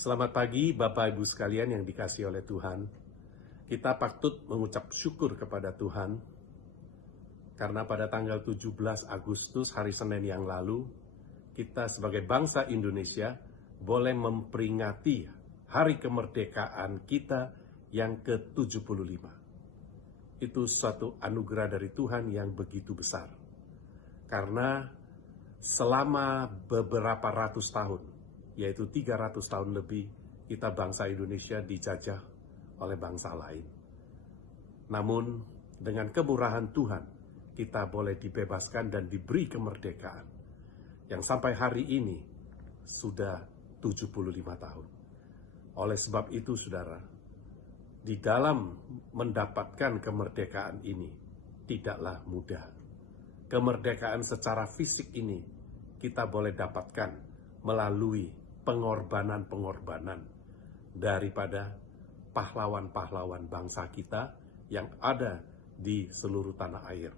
Selamat pagi Bapak Ibu sekalian yang dikasihi oleh Tuhan. Kita patut mengucap syukur kepada Tuhan karena pada tanggal 17 Agustus hari Senin yang lalu, kita sebagai bangsa Indonesia boleh memperingati hari kemerdekaan kita yang ke-75. Itu suatu anugerah dari Tuhan yang begitu besar. Karena selama beberapa ratus tahun, yaitu 300 tahun lebih, kita bangsa Indonesia dijajah oleh bangsa lain. Namun, dengan kemurahan Tuhan, kita boleh dibebaskan dan diberi kemerdekaan. Yang sampai hari ini sudah 75 tahun. Oleh sebab itu, saudara, di dalam mendapatkan kemerdekaan ini tidaklah mudah. Kemerdekaan secara fisik ini kita boleh dapatkan melalui pengorbanan-pengorbanan daripada pahlawan-pahlawan bangsa kita yang ada di seluruh tanah air,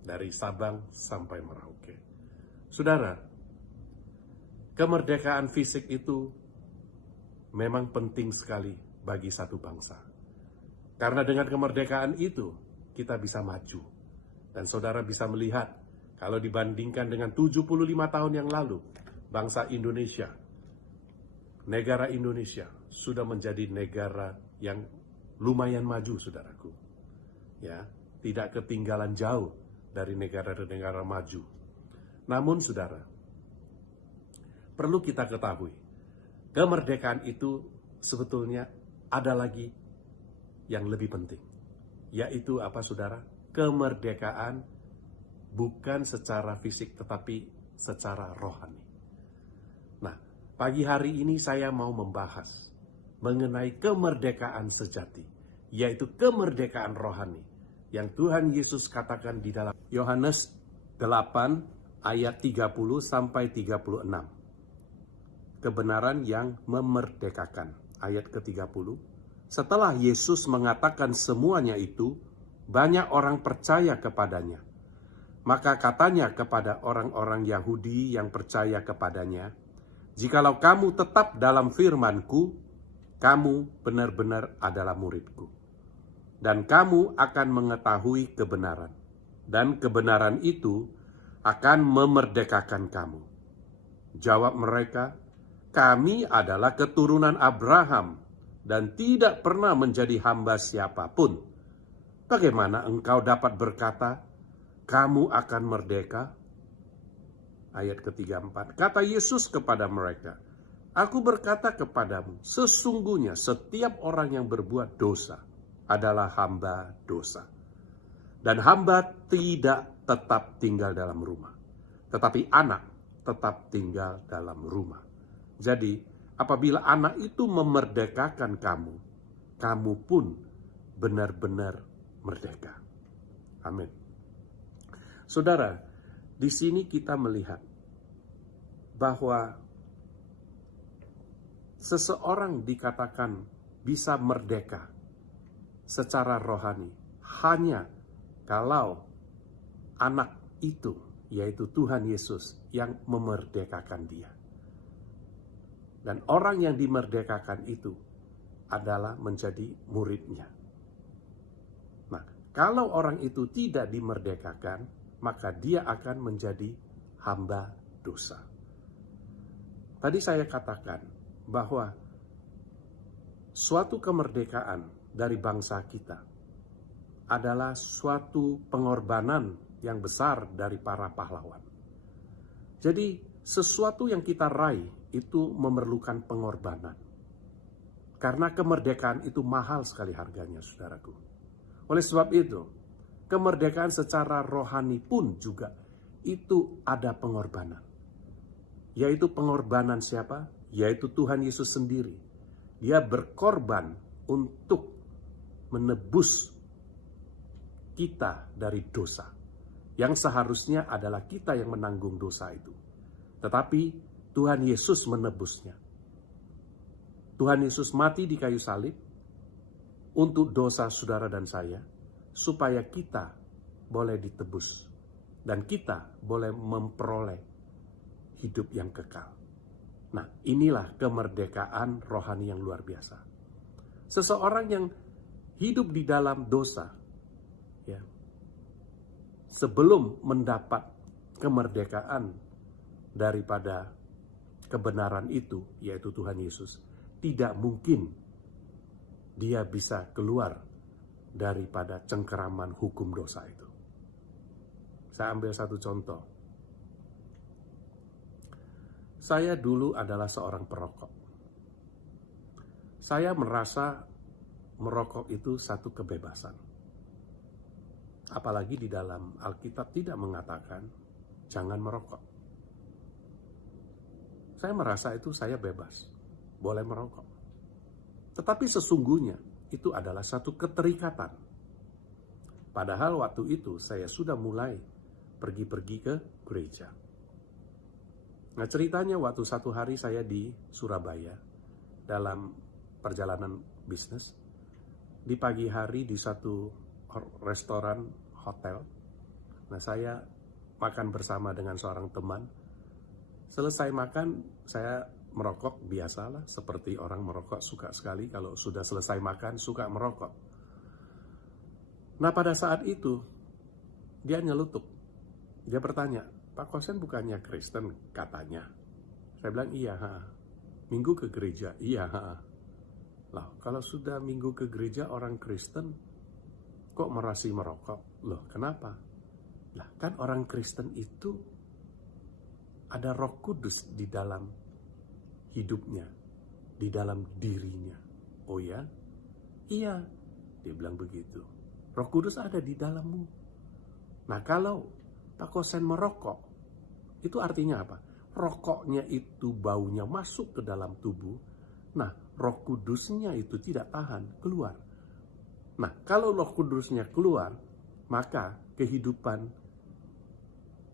dari Sabang sampai Merauke. Saudara, kemerdekaan fisik itu memang penting sekali bagi satu bangsa. Karena dengan kemerdekaan itu, kita bisa maju. Dan saudara bisa melihat, kalau dibandingkan dengan 75 tahun yang lalu, bangsa Indonesia, negara Indonesia, sudah menjadi negara yang lumayan maju, saudaraku. Ya, tidak ketinggalan jauh dari negara-negara maju. Namun, saudara, perlu kita ketahui, kemerdekaan itu sebetulnya ada lagi yang lebih penting. Yaitu apa, saudara? Kemerdekaan bukan secara fisik tetapi secara rohani. Nah, pagi hari ini saya mau membahas mengenai kemerdekaan sejati, yaitu kemerdekaan rohani yang Tuhan Yesus katakan di dalam Yohanes 8 ayat 30 sampai 36. Kebenaran yang memerdekakan. Ayat ke-30, setelah Yesus mengatakan semuanya itu, banyak orang percaya kepadanya. Maka katanya kepada orang-orang Yahudi yang percaya kepadanya, jikalau kamu tetap dalam firman-Ku, kamu benar-benar adalah murid-Ku. Dan kamu akan mengetahui kebenaran. Dan kebenaran itu akan memerdekakan kamu. Jawab mereka, kami adalah keturunan Abraham dan tidak pernah menjadi hamba siapapun. Bagaimana engkau dapat berkata, kamu akan merdeka? Ayat ke-34, kata Yesus kepada mereka, aku berkata kepadamu, sesungguhnya setiap orang yang berbuat dosa adalah hamba dosa. Dan hamba tidak tetap tinggal dalam rumah, tetapi anak tetap tinggal dalam rumah. Jadi, apabila anak itu memerdekakan kamu, kamu pun benar-benar merdeka. Amin. Saudara, di sini kita melihat bahwa seseorang dikatakan bisa merdeka secara rohani hanya kalau anak itu, yaitu Tuhan Yesus, yang memerdekakan dia. Dan orang yang dimerdekakan itu adalah menjadi muridnya. Nah, kalau orang itu tidak dimerdekakan, maka dia akan menjadi hamba dosa. Tadi saya katakan bahwa suatu kemerdekaan dari bangsa kita adalah suatu pengorbanan yang besar dari para pahlawan. Jadi, sesuatu yang kita raih itu memerlukan pengorbanan. Karena kemerdekaan itu mahal sekali harganya, saudaraku. Oleh sebab itu, kemerdekaan secara rohani pun juga itu ada pengorbanan. Yaitu pengorbanan siapa? Yaitu Tuhan Yesus sendiri. Dia berkorban untuk menebus kita dari dosa. Yang seharusnya adalah kita yang menanggung dosa itu. Tetapi Tuhan Yesus menebusnya. Tuhan Yesus mati di kayu salib untuk dosa saudara dan saya, supaya kita boleh ditebus dan kita boleh memperoleh hidup yang kekal. Nah, inilah kemerdekaan rohani yang luar biasa. Seseorang yang hidup di dalam dosa, ya, sebelum mendapat kemerdekaan daripada kebenaran itu, yaitu Tuhan Yesus, tidak mungkin dia bisa keluar daripada cengkeraman hukum dosa itu. Saya ambil satu contoh. Saya dulu adalah seorang perokok. Saya merasa merokok itu satu kebebasan. Apalagi di dalam Alkitab tidak mengatakan jangan merokok. Saya merasa itu saya bebas, boleh merokok. Tetapi sesungguhnya itu adalah satu keterikatan. Padahal waktu itu saya sudah mulai pergi-pergi ke gereja. Nah, ceritanya waktu satu hari saya di Surabaya dalam perjalanan bisnis. Di pagi hari di satu restoran hotel. Nah, saya makan bersama dengan seorang teman. Selesai makan, saya merokok biasalah, seperti orang merokok suka sekali kalau sudah selesai makan suka merokok. Nah, pada saat itu dia nyelutuk. Dia bertanya, "Pak Kosen bukannya Kristen katanya?" Saya bilang, "Iya, ha. Minggu ke gereja." "Iya, ha." Lah, kalau sudah minggu ke gereja orang Kristen kok masih merokok? Loh, kenapa? Lah, kan orang Kristen itu ada Roh Kudus di dalam hidupnya, di dalam dirinya. "Oh ya?" "Iya." Dia bilang begitu. Roh Kudus ada di dalammu. Nah, kalau Pak Kosen merokok, itu artinya apa? Rokoknya itu baunya masuk ke dalam tubuh. Nah, Roh Kudusnya itu tidak tahan, keluar. Nah, kalau Roh Kudusnya keluar, maka kehidupan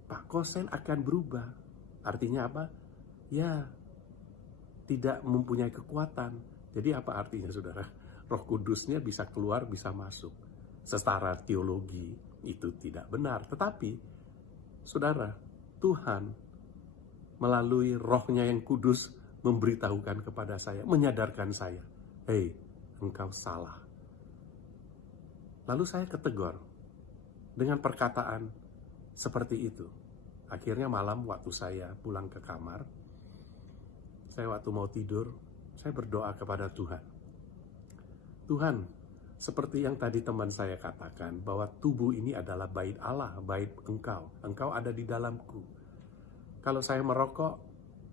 Pak Kosen akan berubah. Artinya apa? Ya, tidak mempunyai kekuatan. Jadi apa artinya, saudara? Roh Kudusnya bisa keluar, bisa masuk. Secara teologi itu tidak benar. Tetapi, saudara, Tuhan melalui rohnya yang kudus memberitahukan kepada saya, menyadarkan saya, "Hei, engkau salah." Lalu saya ketegur dengan perkataan seperti itu. Akhirnya malam waktu saya pulang ke kamar, saya waktu mau tidur, saya berdoa kepada Tuhan. "Tuhan, seperti yang tadi teman saya katakan, bahwa tubuh ini adalah bait Allah, bait Engkau. Engkau ada di dalamku. Kalau saya merokok,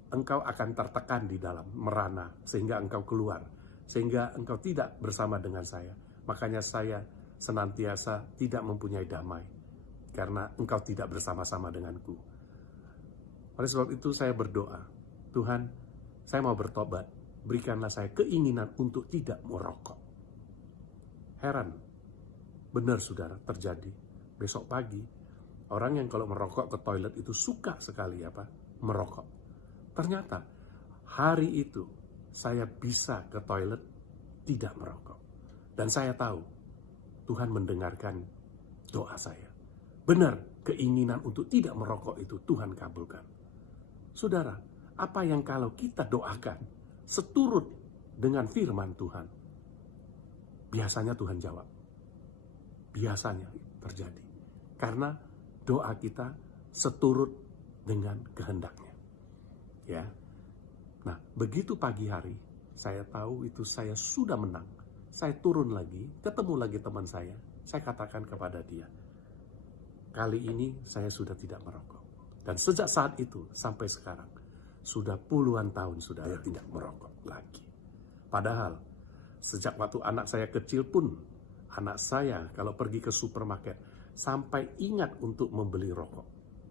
Engkau akan tertekan di dalam, merana, sehingga Engkau keluar. Sehingga Engkau tidak bersama dengan saya. Makanya saya senantiasa tidak mempunyai damai. Karena Engkau tidak bersama-sama denganku." Oleh sebab itu saya berdoa, "Tuhan, saya mau bertobat. Berikanlah saya keinginan untuk tidak merokok." Heran, benar saudara, terjadi. Besok pagi, orang yang kalau merokok ke toilet itu suka sekali merokok. Ternyata hari itu saya bisa ke toilet tidak merokok. Dan saya tahu Tuhan mendengarkan doa saya. Benar, keinginan untuk tidak merokok itu Tuhan kabulkan. Saudara, apa yang kalau kita doakan seturut dengan firman Tuhan, biasanya Tuhan jawab. Biasanya terjadi. Karena doa kita seturut dengan kehendaknya. Ya. Nah, begitu pagi hari, saya tahu itu saya sudah menang. Saya turun lagi, ketemu lagi teman saya katakan kepada dia, "Kali ini saya sudah tidak merokok." Dan sejak saat itu sampai sekarang, sudah puluhan tahun sudah saya tidak merokok lagi. Padahal sejak waktu anak saya kecil pun, anak saya kalau pergi ke supermarket sampai ingat untuk membeli rokok.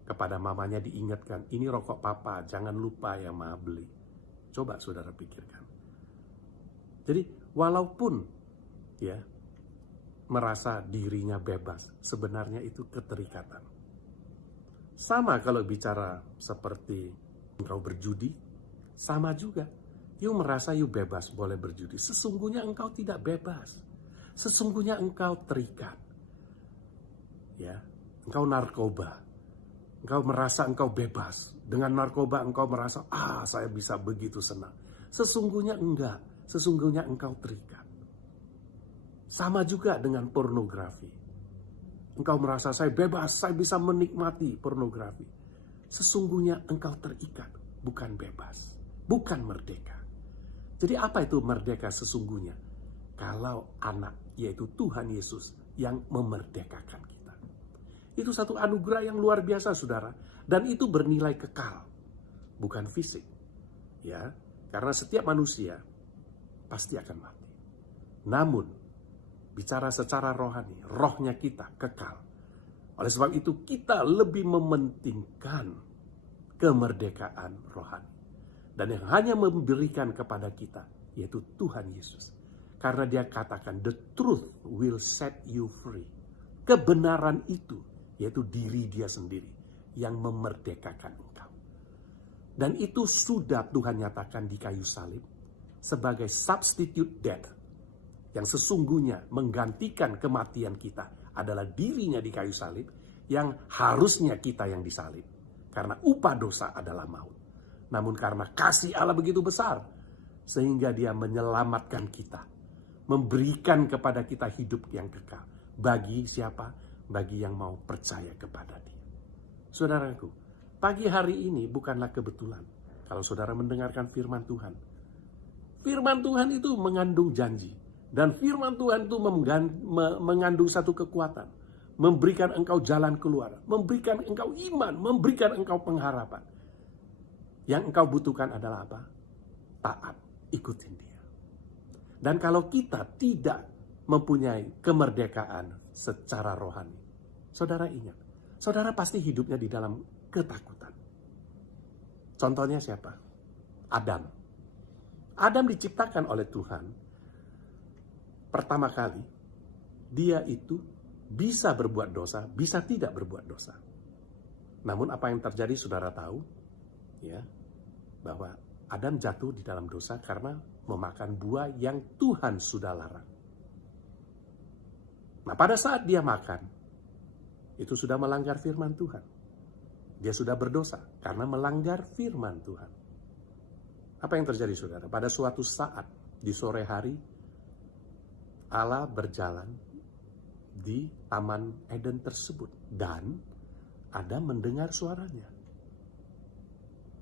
Kepada mamanya diingatkan, "Ini rokok papa, jangan lupa ya ma beli." Coba saudara pikirkan. Jadi walaupun ya merasa dirinya bebas, sebenarnya itu keterikatan. Sama kalau bicara seperti engkau berjudi, sama juga. You merasa you bebas boleh berjudi. Sesungguhnya engkau tidak bebas. Sesungguhnya engkau terikat. Ya, engkau narkoba. Engkau merasa engkau bebas. Dengan narkoba engkau merasa, saya bisa begitu senang. Sesungguhnya enggak. Sesungguhnya engkau terikat. Sama juga dengan pornografi. Engkau merasa saya bebas, saya bisa menikmati pornografi. Sesungguhnya engkau terikat, bukan bebas. Bukan merdeka. Jadi apa itu merdeka sesungguhnya? Kalau anak, yaitu Tuhan Yesus yang memerdekakan kita. Itu satu anugerah yang luar biasa, saudara. Dan itu bernilai kekal, bukan fisik. Ya, karena setiap manusia pasti akan mati. Namun, bicara secara rohani, rohnya kita kekal. Oleh sebab itu, kita lebih mementingkan kemerdekaan rohani. Dan yang hanya memberikan kepada kita, yaitu Tuhan Yesus. Karena dia katakan, the truth will set you free. Kebenaran itu, yaitu diri dia sendiri, yang memerdekakan engkau. Dan itu sudah Tuhan nyatakan di kayu salib, sebagai substitute death, yang sesungguhnya menggantikan kematian kita, adalah dirinya di kayu salib, yang harusnya kita yang disalib. Karena upah dosa adalah maut. Namun karena kasih Allah begitu besar, sehingga dia menyelamatkan kita, memberikan kepada kita hidup yang kekal. Bagi siapa? Bagi yang mau percaya kepada dia. Saudaraku, pagi hari ini bukanlah kebetulan kalau saudara mendengarkan firman Tuhan. Firman Tuhan itu mengandung janji. Dan firman Tuhan itu mengandung satu kekuatan. Memberikan engkau jalan keluar. Memberikan engkau iman. Memberikan engkau pengharapan. Yang engkau butuhkan adalah apa? Taat. Ikutin dia. Dan kalau kita tidak mempunyai kemerdekaan secara rohani, saudara ingat, saudara pasti hidupnya di dalam ketakutan. Contohnya siapa? Adam. Adam diciptakan oleh Tuhan. Pertama kali, dia itu bisa berbuat dosa, bisa tidak berbuat dosa. Namun apa yang terjadi saudara tahu, ya, bahwa Adam jatuh di dalam dosa karena memakan buah yang Tuhan sudah larang. Nah, pada saat dia makan, itu sudah melanggar firman Tuhan. Dia sudah berdosa karena melanggar firman Tuhan. Apa yang terjadi, saudara? Pada suatu saat di sore hari, Allah berjalan di Taman Eden tersebut. Dan Adam mendengar suaranya.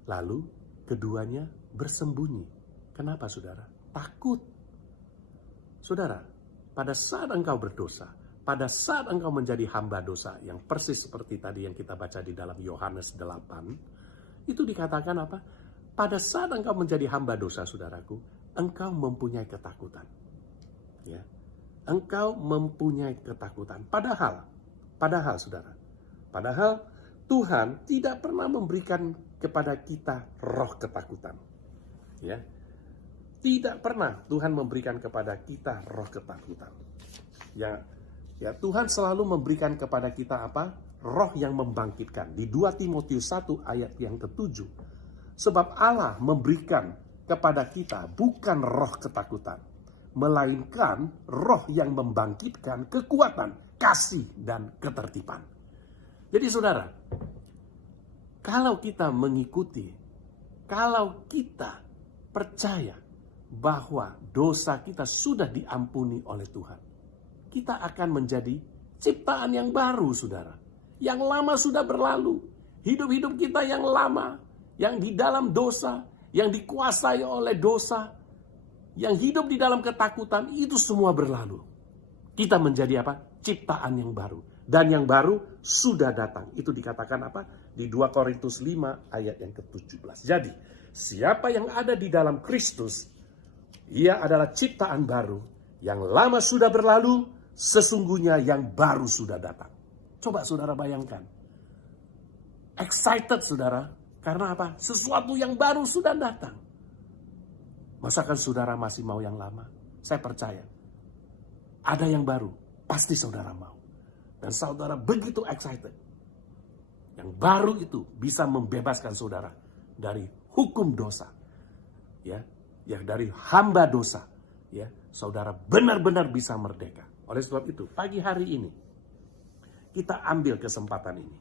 Lalu keduanya bersembunyi. Kenapa, saudara? Takut. Saudara, pada saat engkau berdosa, pada saat engkau menjadi hamba dosa, yang persis seperti tadi yang kita baca di dalam Yohanes 8, itu dikatakan apa? Pada saat engkau menjadi hamba dosa, saudaraku, engkau mempunyai ketakutan. Ya. Engkau mempunyai ketakutan. Padahal saudara, padahal Tuhan tidak pernah memberikan kepada kita roh ketakutan. Ya. Tidak pernah Tuhan memberikan kepada kita roh ketakutan. Ya, Tuhan selalu memberikan kepada kita apa? Roh yang membangkitkan. Di 2 Timotius 1 ayat yang ke-7. Sebab Allah memberikan kepada kita bukan roh ketakutan, melainkan roh yang membangkitkan kekuatan, kasih, dan ketertiban. Jadi saudara, kalau kita mengikuti, kalau kita percaya bahwa dosa kita sudah diampuni oleh Tuhan, kita akan menjadi ciptaan yang baru, saudara. Yang lama sudah berlalu. Hidup-hidup kita yang lama, yang di dalam dosa, yang dikuasai oleh dosa, yang hidup di dalam ketakutan, itu semua berlalu. Kita menjadi apa? Ciptaan yang baru. Dan yang baru sudah datang. Itu dikatakan apa? Di 2 Korintus 5 ayat yang ke-17. Jadi, siapa yang ada di dalam Kristus, ia adalah ciptaan baru. Yang lama sudah berlalu, sesungguhnya yang baru sudah datang. Coba saudara bayangkan. Excited saudara. Karena apa? Sesuatu yang baru sudah datang. Masakan saudara masih mau yang lama? Saya percaya. Ada yang baru. Pasti saudara mau. Dan saudara begitu excited. Yang baru itu bisa membebaskan saudara dari hukum dosa. Ya, dari hamba dosa. Ya, saudara benar-benar bisa merdeka. Oleh sebab itu, pagi hari ini kita ambil kesempatan ini.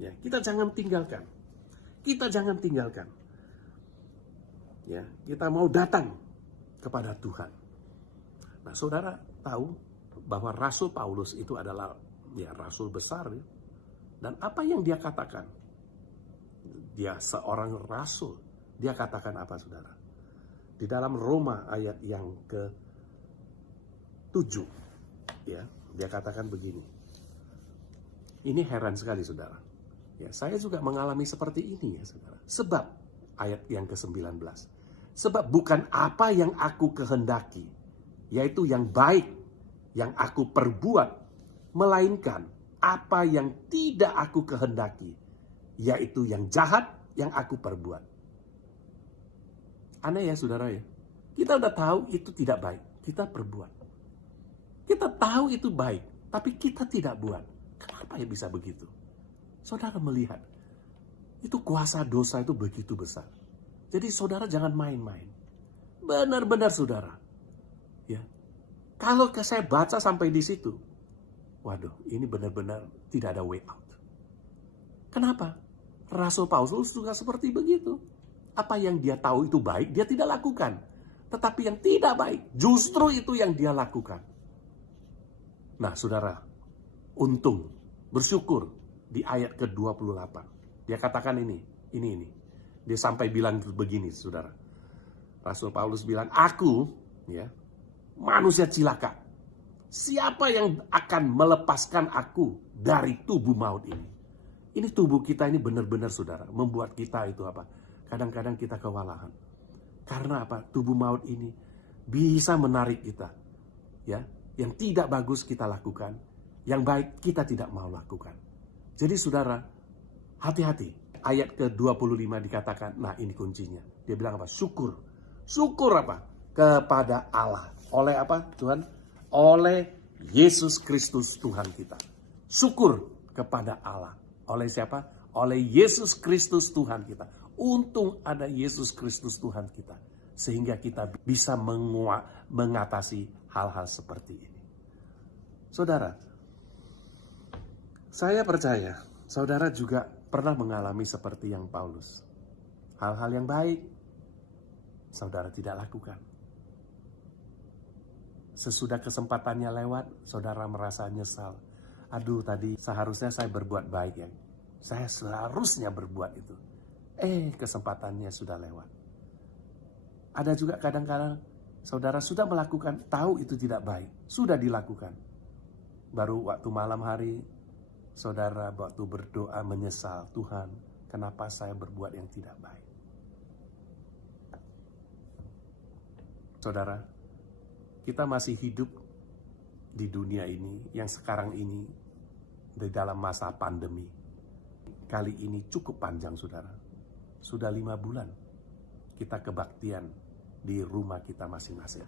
Ya, kita jangan tinggalkan. Kita jangan tinggalkan. Ya, kita mau datang kepada Tuhan. Nah, saudara tahu bahwa Rasul Paulus itu adalah rasul besar. Ya. Dan apa yang dia katakan? Dia seorang rasul. Dia katakan apa, saudara? Di dalam Roma ayat yang ke-7, ya, dia katakan begini. Ini heran sekali, saudara. Ya, saya juga mengalami seperti ini, ya, saudara. Sebab, ayat yang ke-19. Sebab bukan apa yang aku kehendaki, yaitu yang baik yang aku perbuat, melainkan apa yang tidak aku kehendaki, yaitu yang jahat yang aku perbuat. Aneh ya, saudara ya. Kita udah tahu itu tidak baik, kita perbuat. Kita tahu itu baik, tapi kita tidak buat. Kenapa ya bisa begitu? Saudara melihat, itu kuasa dosa itu begitu besar. Jadi saudara jangan main-main. Benar-benar saudara. Ya. Kalau saya baca sampai di situ, waduh, ini benar-benar tidak ada way out. Kenapa? Rasul Paulus juga seperti begitu. Apa yang dia tahu itu baik, dia tidak lakukan. Tetapi yang tidak baik, justru itu yang dia lakukan. Nah, saudara, untung, bersyukur di ayat ke-28. Dia katakan ini. Dia sampai bilang begini, saudara. Rasul Paulus bilang, aku, ya, manusia cilaka. Siapa yang akan melepaskan aku dari tubuh maut ini? Ini tubuh kita ini benar-benar, saudara, membuat kita itu apa? Kadang-kadang kita kewalahan. Karena apa? Tubuh maut ini bisa menarik kita. Ya, yang tidak bagus kita lakukan, yang baik kita tidak mau lakukan. Jadi saudara, hati-hati. Ayat ke-25 dikatakan, nah ini kuncinya. Dia bilang apa? Syukur. Syukur apa? Kepada Allah. Oleh apa, Tuhan? Oleh Yesus Kristus Tuhan kita. Syukur kepada Allah. Oleh siapa? Oleh Yesus Kristus Tuhan kita. Untung ada Yesus Kristus Tuhan kita. Sehingga kita bisa mengatasi hal-hal seperti ini. Saudara, saya percaya saudara juga pernah mengalami seperti yang Paulus. Hal-hal yang baik saudara tidak lakukan. Sesudah kesempatannya lewat, saudara merasa nyesal. Aduh, tadi seharusnya saya berbuat baik ya. Saya seharusnya berbuat itu. Kesempatannya sudah lewat. Ada juga kadang-kadang saudara sudah melakukan, tahu itu tidak baik, sudah dilakukan. Baru waktu malam hari, saudara waktu berdoa menyesal, Tuhan, kenapa saya berbuat yang tidak baik? Saudara, kita masih hidup di dunia ini yang sekarang ini di dalam masa pandemi. Kali ini cukup panjang, saudara. Sudah 5 bulan kita kebaktian di rumah kita masing-masing.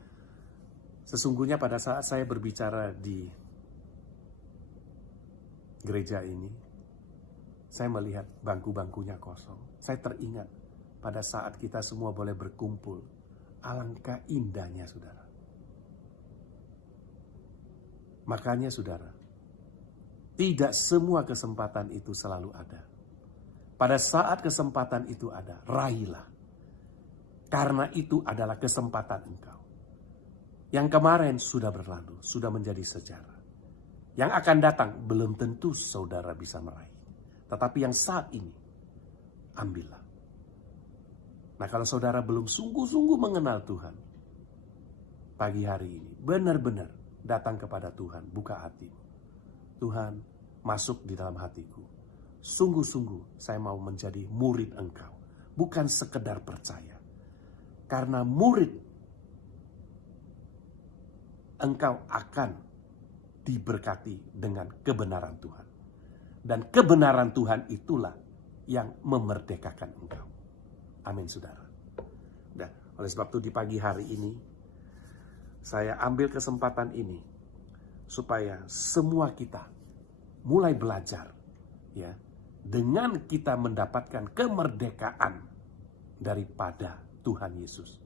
Sesungguhnya pada saat saya berbicara di gereja ini, saya melihat bangku-bangkunya kosong. Saya teringat pada saat kita semua boleh berkumpul. Alangkah indahnya, saudara. Makanya, saudara, tidak semua kesempatan itu selalu ada. Pada saat kesempatan itu ada, raihlah. Karena itu adalah kesempatan engkau. Yang kemarin sudah berlalu, sudah menjadi sejarah. Yang akan datang belum tentu saudara bisa meraih. Tetapi yang saat ini, ambillah. Nah, kalau saudara belum sungguh-sungguh mengenal Tuhan, pagi hari ini benar-benar datang kepada Tuhan, buka hatimu. Tuhan, masuk di dalam hatiku. Sungguh-sungguh saya mau menjadi murid engkau. Bukan sekedar percaya. Karena murid, engkau akan diberkati dengan kebenaran Tuhan. Dan kebenaran Tuhan itulah yang memerdekakan engkau. Amin, saudara. Nah, oleh sebab itu di pagi hari ini, saya ambil kesempatan ini supaya semua kita mulai belajar, ya, dengan kita mendapatkan kemerdekaan daripada Tuhan Yesus.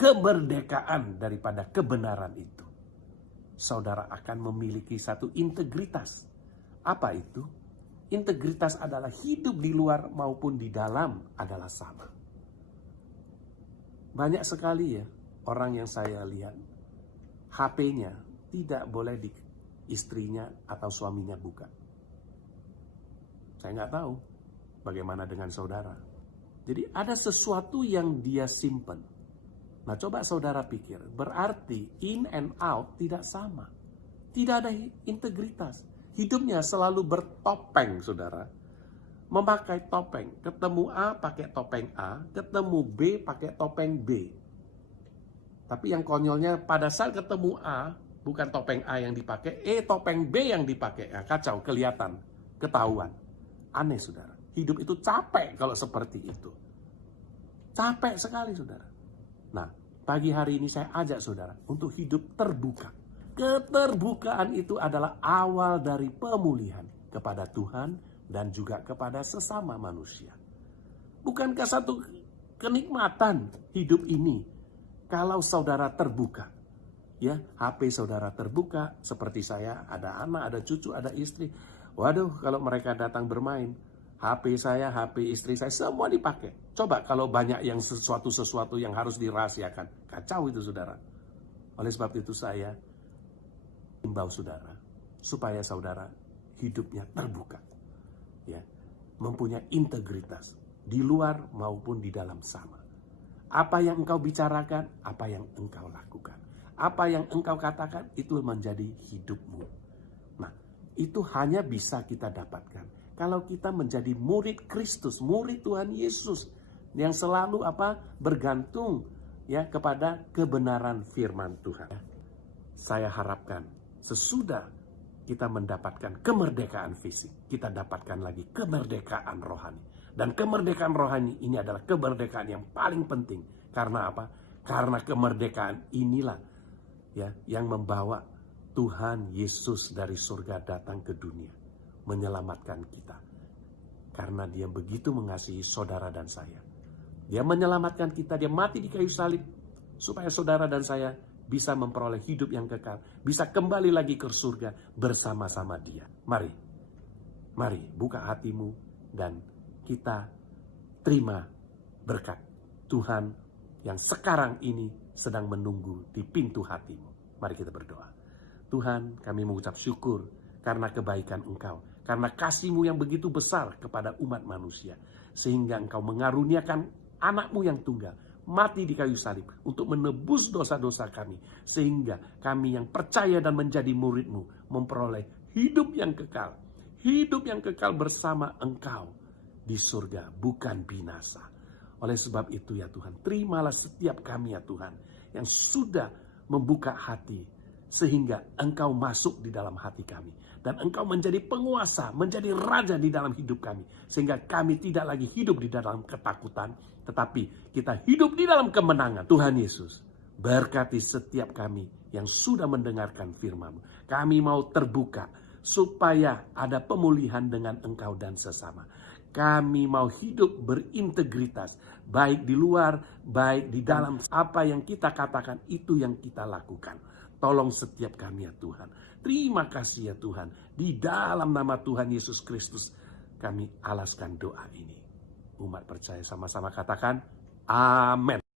Kemerdekaan daripada kebenaran itu. Saudara akan memiliki satu integritas. Apa itu? integritas adalah hidup di luar maupun di dalam adalah sama. Banyak sekali ya orang yang saya lihat HP-nya tidak boleh di istrinya atau suaminya buka. Saya nggak tahu bagaimana dengan saudara. Jadi ada sesuatu yang dia simpen. Nah, coba saudara pikir, berarti in and out tidak sama. Tidak ada integritas. Hidupnya selalu bertopeng, saudara. Memakai topeng. Ketemu A pakai topeng A, ketemu B pakai topeng B. Tapi yang konyolnya pada saat ketemu A, bukan topeng A yang dipakai, topeng B yang dipakai. Nah, kacau, kelihatan, ketahuan. Aneh, saudara. Hidup itu capek kalau seperti itu. Capek sekali, saudara. Nah, pagi hari ini saya ajak saudara untuk hidup terbuka. Keterbukaan itu adalah awal dari pemulihan kepada Tuhan dan juga kepada sesama manusia. Bukankah satu kenikmatan hidup ini kalau saudara terbuka? Ya, HP saudara terbuka, seperti saya, ada anak, ada cucu, ada istri. Waduh, kalau mereka datang bermain, HP saya, HP istri saya, semua dipakai. Coba kalau banyak yang sesuatu yang harus dirahasiakan. Kacau itu, saudara. Oleh sebab itu saya himbau saudara, supaya saudara hidupnya terbuka. Ya, mempunyai integritas, di luar maupun di dalam sama. Apa yang engkau bicarakan, apa yang engkau lakukan. Apa yang engkau katakan, itu menjadi hidupmu. Nah, itu hanya bisa kita dapatkan kalau kita menjadi murid Kristus, murid Tuhan Yesus yang selalu bergantung ya kepada kebenaran firman Tuhan. Saya harapkan sesudah kita mendapatkan kemerdekaan fisik, kita dapatkan lagi kemerdekaan rohani. Dan kemerdekaan rohani ini adalah kemerdekaan yang paling penting. Karena apa? Karena kemerdekaan inilah ya yang membawa Tuhan Yesus dari surga datang ke dunia, menyelamatkan kita. Karena dia begitu mengasihi saudara dan saya. Dia menyelamatkan kita, dia mati di kayu salib, supaya saudara dan saya bisa memperoleh hidup yang kekal, bisa kembali lagi ke surga bersama-sama dia. Mari buka hatimu dan kita terima berkat Tuhan yang sekarang ini sedang menunggu di pintu hatimu. Mari kita berdoa. Tuhan, kami mengucap syukur karena kebaikan Engkau, karena kasih-Mu yang begitu besar kepada umat manusia, sehingga Engkau mengaruniakan anak-Mu yang tunggal, mati di kayu salib untuk menebus dosa-dosa kami, sehingga kami yang percaya dan menjadi murid-Mu memperoleh hidup yang kekal bersama Engkau di surga, bukan binasa. Oleh sebab itu ya Tuhan, terimalah setiap kami ya Tuhan, yang sudah membuka hati, sehingga Engkau masuk di dalam hati kami. Dan Engkau menjadi penguasa, menjadi raja di dalam hidup kami. Sehingga kami tidak lagi hidup di dalam ketakutan, tetapi kita hidup di dalam kemenangan. Tuhan Yesus, berkati setiap kami yang sudah mendengarkan firman-Mu. Kami mau terbuka, supaya ada pemulihan dengan Engkau dan sesama. Kami mau hidup berintegritas, baik di luar, baik di dalam. Apa yang kita katakan, itu yang kita lakukan. Tolong setiap kami ya Tuhan. Terima kasih ya Tuhan. Di dalam nama Tuhan Yesus Kristus kami alaskan doa ini. Umat percaya sama-sama katakan amin.